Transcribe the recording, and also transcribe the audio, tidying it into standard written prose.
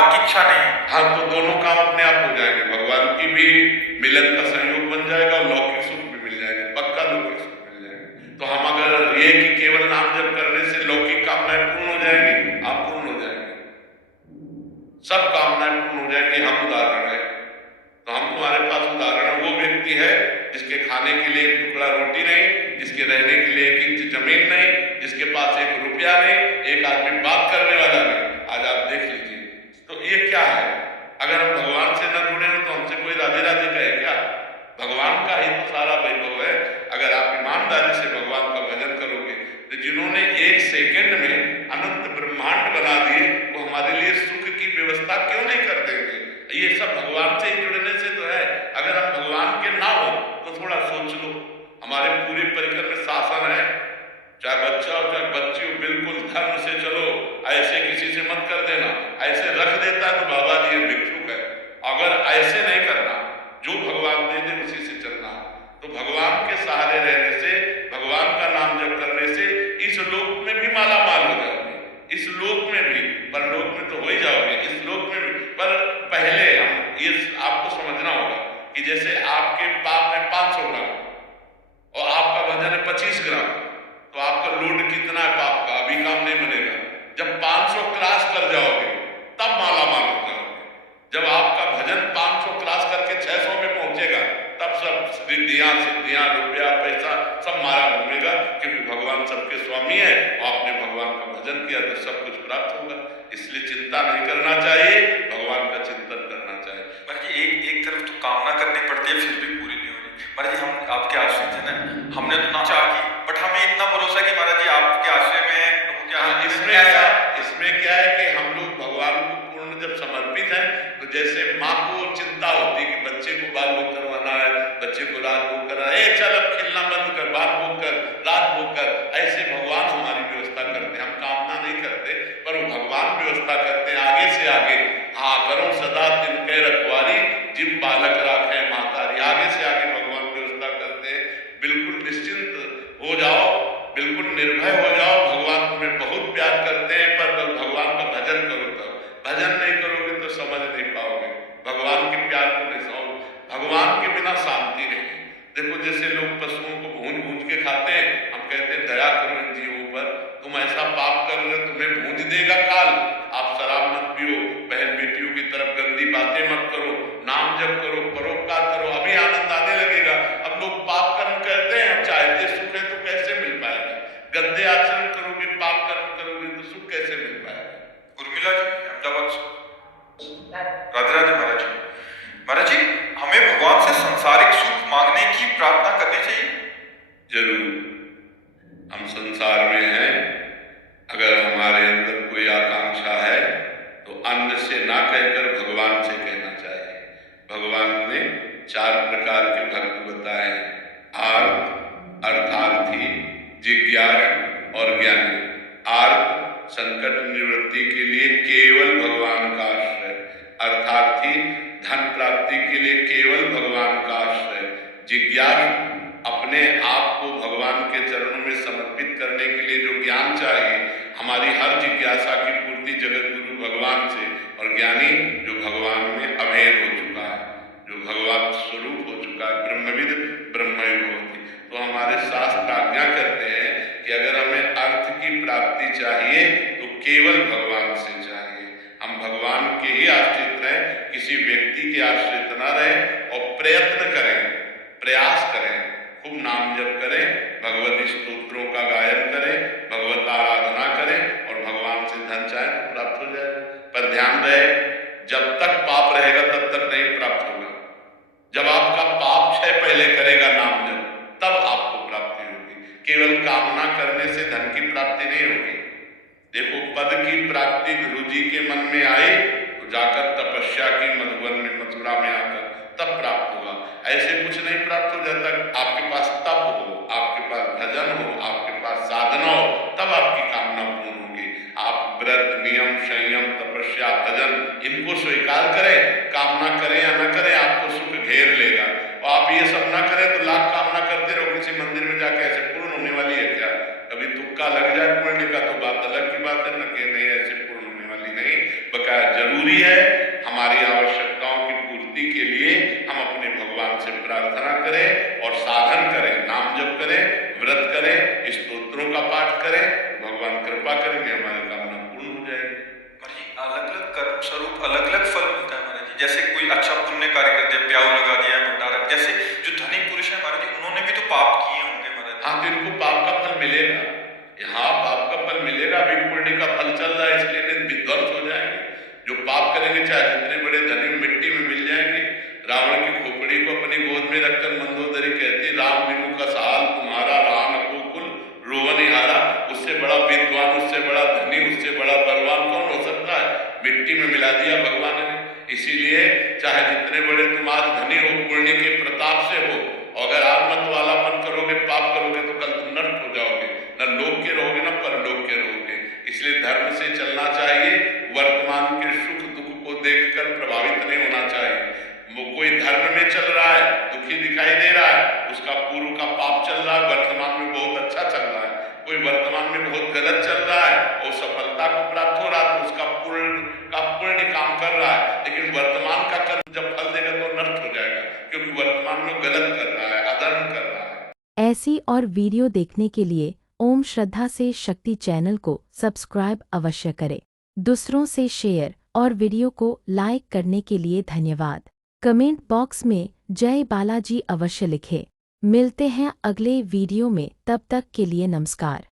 भगवान की इच्छा नहीं है। हाँ, तो दोनों काम अपने आप हो जाएंगे, भगवान की भी मिलन का संयोग बन जाएगा और लौकिक सुख भी मिल जाएंगे, पक्का लौकिक सुख मिल जाएंगे। तो हम अगर ये कि केवल नाम जप करने से लौकिक कामनाएं पूर्ण हो जाएंगी, आप पूर्ण हो जाएंगे, सब कामनाएं पूर्ण हो जाएंगी। हम उदाहरण है, तो हम तुम्हारे पास उदाहरण वो व्यक्ति है जिसके खाने के लिए एक टुकड़ा रोटी नहीं, जिसके रहने के लिए एक इंच जमीन नहीं, जिसके पास एक रुपया नहीं, एक आदमी बात करने वाला नहीं। आज आप देख लीजिए, तो ये क्या है? अगर हम भगवान से न जुड़े हो तो हमसे कोई राधे राधे कहे क्या? भगवान का ही तो सारा वैभव है। अगर आप ईमानदारी से भगवान का भजन करोगे तो जिन्होंने एक सेकंड में अनंत ब्रह्मांड बना दिए वो हमारे लिए सुख की व्यवस्था क्यों नहीं कर देंगे? ये सब भगवान से ही जुड़ने से तो है। अगर हम भगवान के ना हो तो थोड़ा सोच लो, हमारे पूरे परिकर में शासन है, चाहे बच्चा हो चाहे बच्ची हो, बिल्कुल धर्म से चलो, ऐसे किसी से मत कर देना। ऐसे रख देता है तो बाबा जी ये भिक्षुक है। अगर ऐसे नहीं करना, जो भगवान दे दे उसी से चलना। तो भगवान के सहारे रहने से, भगवान का नाम जप करने से इस लोक में भी माला माल हो जाओगे, इस लोक में भी, परलोक में तो हो ही जाओगे, इस लोक में भी। पर पहले हम ये आपको समझना होगा कि जैसे आपके पाप में 500 ग्राम और आपका वजन है 25 ग्राम, तो आपका लोड कितना है पाप का? अभी काम नहीं बनेगा। जब 500 क्रॉस कर जाओगे तब माला माल हो जाओगे। जब आपका भजन 500 क्रॉस करके 600 में पहुंचेगा तब सब रिद्धियां सिद्धियां रुपया पैसा सब मारा घूमेगा, क्योंकि भगवान सबके स्वामी है और आपने भगवान का भजन किया तो सब कुछ प्राप्त होगा। इसलिए चिंता नहीं करना चाहिए, भगवान का चिंतन करना चाहिए। महाराज जी एक तरफ तो कामना करनी पड़ती है फिर भी पूरी नहीं हो रही। महाराज जी हम आपके आश्रय थे ना, हमने तो ना चाह की, बट हमें इतना भरोसा कि महाराज जी आपके आश्रय में इसमें क्या है कि हम लोग भगवान को पूर्ण जब समर्पित हैं तो जैसे माँ को चिंता होती है कि बच्चे को बाल भोग करवाना है, बच्चे को रात भोग करना है, चल अब खेलना बंद कर, बाल भोग कर, रात भोग कर, ऐसे भगवान हमारी व्यवस्था करते हैं। हम कामना नहीं करते पर वो भगवान व्यवस्था करते हैं आगे से आगे। हाँ करो सदा तिनके रखवारी, जिम बालक राखे मातारी। आगे से आगे भगवान व्यवस्था करते हैं। बिल्कुल निश्चिंत हो जाओ, बिल्कुल निर्भय हो जाओ, भगवान तुम्हें बहुत प्यार करते हैं। पर भगवान का भजन करो, तब भजन नहीं करोगे तो समझ नहीं पाओगे, भगवान के प्यार को नहीं समझ। भगवान के बिना शांति नहीं। देखो जैसे लोग पशुओं को भूंज भूंज के खाते हैं, हम कहते हैं दया करो इन जीवों पर, तुम ऐसा पाप करोगे तुम्हें भूंज देगा काल। आप शराब मत पियो, बहन बेटियों की तरफ गंदी बातें मत करो, नाम जप करो, परोपकार करो, अभी आनंद आने लगेगा। अब लोग पाप कर्म करते हैं, चाहते सुख है तो कैसे मिल पाएगा? गंदे आचरण करोगे, पाप कर्म करोगे तो सुख कैसे मिल पाएगा? उर्मिला जी अहमदाबाद से। राधे राधे महाराज जी। महाराज जी हमें भगवान से संसारिक सुख मांगने की प्रार्थना करनी चाहिए? जरूर। हम संसार में हैं, अगर हमारे अंदर कोई आकांक्षा है तो अन्य से ना कहकर भगवान से कहना चाहिए। भगवान ने 4 प्रकार के भक्त बताए हैं, आर्त, अर्थार्थी, जिज्ञासु और ज्ञानी। आर्त संकट निवृत्ति के लिए केवल भगवान का आश्रय, अर्थार्थी धन प्राप्ति के लिए केवल भगवान का आश्रय, जिज्ञासु अपने आप को भगवान के चरणों में समर्पित करने के लिए जो ज्ञान चाहिए, हमारी हर जिज्ञासा की पूर्ति जगत गुरु भगवान से, और ज्ञानी जो भगवान में अभेद हो चुका है, जो भगवान स्वरूप हो चुका है, ब्रह्मविद ब्रह्मैव होति। तो हमारे शास्त्र आज्ञा करते हैं कि अगर हमें अर्थ की प्राप्ति चाहिए तो केवल भगवान से चाहिए। हम भगवान के ही आश्रित रहें, किसी व्यक्ति के आश्रित न रहें, और प्रयत्न करें, प्रयास करें, खूब नाम जप करें, भगवती स्तोत्रों का गायन करें, भगवत आराधना करें, और भगवान से धन चाहे तो प्राप्त हो जाएगा। पर ध्यान रहे, जब तक पाप रहेगा तब तक नहीं प्राप्त होगा। जब आपका पाप क्षय पहले करेगा नाम जप, तब आपको प्राप्ति होगी। केवल कामना करने से धन की प्राप्ति नहीं होगी। देखो पद की प्राप्ति ध्रुव जी के मन में आए तो जाकर तपस्या की मधुवन में, मथुरा में आकर तब प्राप्त होगा। ऐसे कुछ नहीं प्राप्त हो जाता। आपके पास तप हो, आपके पास भजन हो, आपके पास साधना हो, तब आपकी कामना पूर्ण होगी। आप व्रत, नियम, संयम, तपस्या, भजन इनको स्वीकार करें, कामना करें या न करें, आपको सुख घेर लेगा। और आप ये सब ना करें तो लाख कामना करते रहो, किसी मंदिर में जाके ऐसे पूर्ण होने वाली है क्या? कभी तुक्का लग जाए पुण्य का तो बात अलग की बात है, न कि नहीं ऐसे पूर्ण होने वाली नहीं। बकाया जरूरी है करें, भगवान कृपा करेंगे, हमारी कामना पूर्ण हो जाएगी। महाराज जी अलग अलग कर्म स्वरूप अलग अलग फल मिलता है महाराज जी। जैसे कोई अच्छा पुण्य कार्य कर दिया, प्याऊ लगा दिया है भंडारा, जैसे जो धनिक पुरुष है महाराज जी उन्होंने भी तो पाप किए होंगे महाराज जी। हाँ, तो इनको पाप का फल मिलेगा, यहाँ पाप का फल मिलेगा। अभी पुण्य का फल चल रहा है, इसलिए नहीं विध्वंस हो जाएंगे। जो पाप करेंगे चाहे जितने बड़े धनी मिट्टी में मिल जाएंगे। रावण की खोपड़ी को अपनी गोद में रखकर मंदोदरी कहती, राम बिनु का सहाल तुम्हारा, राम को कुल रोवनिहारा। उससे बड़ा विद्वान, उससे बड़ा धनी, उससे बड़ा बलवान कौन हो सकता है? मिट्टी में मिला दिया भगवान ने। इसीलिए चाहे जितने बड़े तुम आज धनी हो, पुण्य के प्रताप से हो, अगर आप मत वालापन करोगे, पाप करोगे तो कल तुम नष्ट हो जाओगे, न लोक के रहोगे न परलोक के रहोगे। इसलिए धर्म से चलना चाहिए, वर्तमान के सुख दुख को देखकर प्रभावित नहीं होना चाहिए। कोई धर्म में चल रहा है, दुखी दिखाई दे रहा है, उसका पूर्व का पाप चल रहा है, वर्तमान में बहुत अच्छा चल रहा है। कोई वर्तमान में बहुत गलत चल रहा है और सफलता को प्राप्त हो रहा है, तो उसका पुण्य काम कर रहा है। लेकिन वर्तमान का कर्म जब फल देगा तो नष्ट हो जाएगा, क्योंकि वर्तमान में गलत कर रहा है, अधर्म कर रहा है। ऐसी और वीडियो देखने के लिए ओम श्रद्धा से शक्ति चैनल को सब्सक्राइब अवश्य करें। दूसरों से शेयर और वीडियो को लाइक करने के लिए धन्यवाद। कमेंट बॉक्स में जय बालाजी अवश्य लिखें। मिलते हैं अगले वीडियो में, तब तक के लिए नमस्कार।